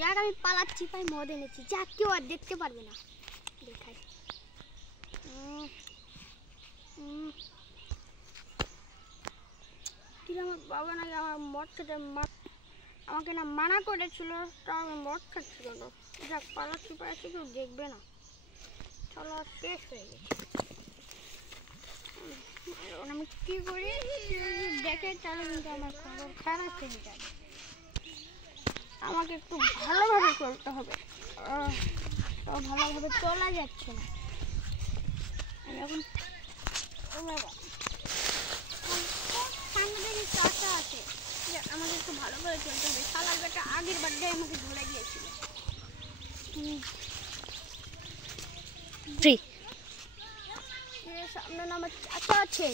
যাক আমি পালাচ্ছি, পাই মদ এনেছি, যাক কেউ আর দেখতে পারবে না। দেখাই আমার বাবা নাকি আমার মদ খেতে আমাকে না মানা করেছিল, তা আমি মদ খাচ্ছিল না। যাক পালাচ্ছি, পালাচ্ছি, কেউ দেখবে না। চলো শেষ হয়ে গেছে। আমি কি করি দেখে, তাহলে কিন্তু আমার খবর খারাপ হয়ে যাবে। আমাকে একটু ভালোভাবে চলতে হবে, ভালোভাবে চলা যাচ্ছে না। এখন সামনে দিকে চাষা আছে, আমাকে একটু ভালো করে চলতে হবে। শালার বেটা আগের বার দিয়ে আমাকে ধরে দিয়েছিল। সামনে না আমার চাচা আছে,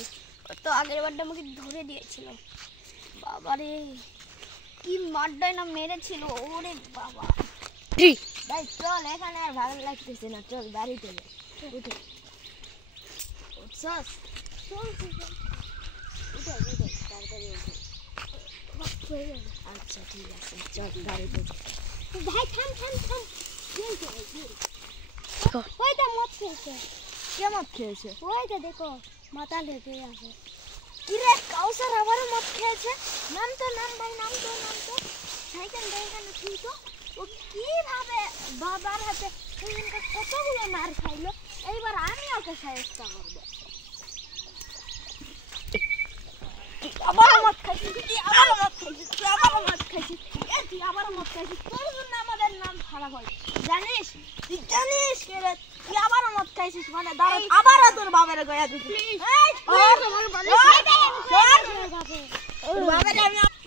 তো আগের বারটা আমাকে ধরে দিয়েছিল। বাবারে কি মারটাই না মেরেছিল, ওরে বাবা। ভাই চল, এখানে আর ভালো লাগতেছে না, চল বাড়িতে যাই। উঠে উঠছস? তাড়াতাড়ি উঠে। আচ্ছা ঠিক আছে, চল গাড়িতে যাই। ভাই থাম থাম থাম, ওইটা মদ খেয়েছে। কে মদ খেয়েছে? ওইটা দেখো, মাথা লেগে আছে। কিরে কাউসার আবারও মদ খেয়েছে? নাম তো নাম ভাই, নাম তো নাম তো। সাইকেলটা এখানে তুই তো, ও কিভাবে বাবার হাতে কতগুলো মার খাইলো, এইবার আমি ওকে সাহায্য করবো। আবারও মদ খাইছিস, তুই আবারও মদ খাইছিস, তুই আবারও মদ খাইছিস, তুই আবারও মদ খাইছিস, তোর জন্য আমাদের নাম খারাপ হয় জানিস? তুই জানিস কে রে, তুই আবারও মদ খাইছিস মানে দাঁড়ান আবারও তোর বাবার গয়া দিছিস।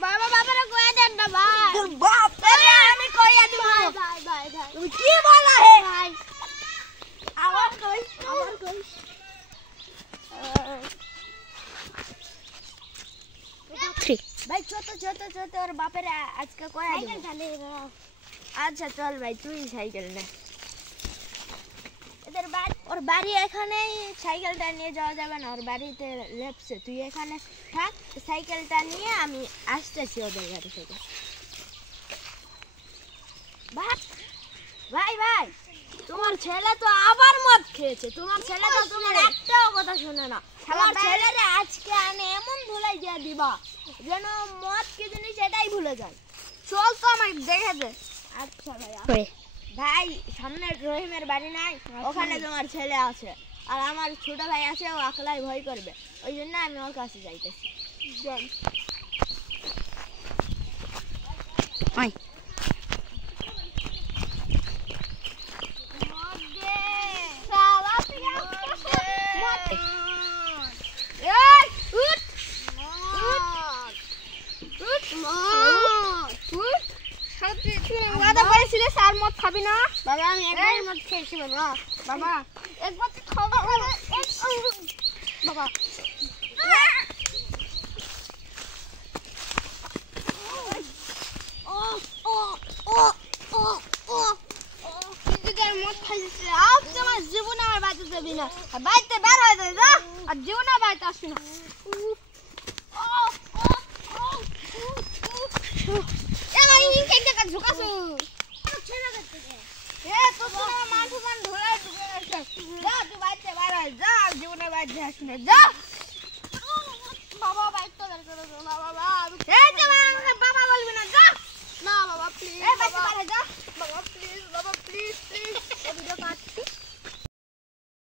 বাবা বাবারে কয়ে দেন না ভাই। তোর বাপ আমি কইয়া দিব। ভাই ভাই ভাই তুমি কি বলা হে ভাই, আবার কই ভাই ছোট ছোট ছোট ওর বাপের আজকে কয়া দিব। সাইকেল চালিয়ে দাও। আচ্ছা চল ভাই, তুই সাইকেল নে। এদের ওর বাড়ি এখানেই, সাইকেলটা নিয়ে যাওয়া যাবে না, ওর বাড়িতে লেপসে। তুই এখানে থাক, সাইকেলটা নিয়ে আমি আসতেছি ওদের বাড়ি থেকে। ভাই ভাই তোমার ছেলে তো আবার মদ খেয়েছে, তোমার ছেলে তো তোমার একটাও কথা শোনে না। আমার ছেলেরে আজকে আমি এমন ভুলাই দিয়ে দিবা যেন মদ কি জিনিস এটাই ভুলে যায়। চল তো আমায় দেখে দে। আচ্ছা ভাই, ভাই সামনে রহিমের বাড়ি নাই, ওখানে তোমার ছেলে আছে, আর আমার ছোট ভাই আছে, ও একলাই ভয় করবে, ওই জন্য আমি ওর কাছে যাইতেছি। মদ খাবি না বাবা? আমি একবার মদ খেয়েছি বাবা। বাবা একবার খাবো বাবা। মদ খাইছিস আজ তোমার জীবনে আমার বাড়িতে যাবি না, বাড়িতে বের হয়ে যায় যা, আর জীবনে বাড়িতে আসবি না। বাবা বাইক তো বের করে দাও না বাবা। বাবা বলবি না, যা না বাবা প্লিজ।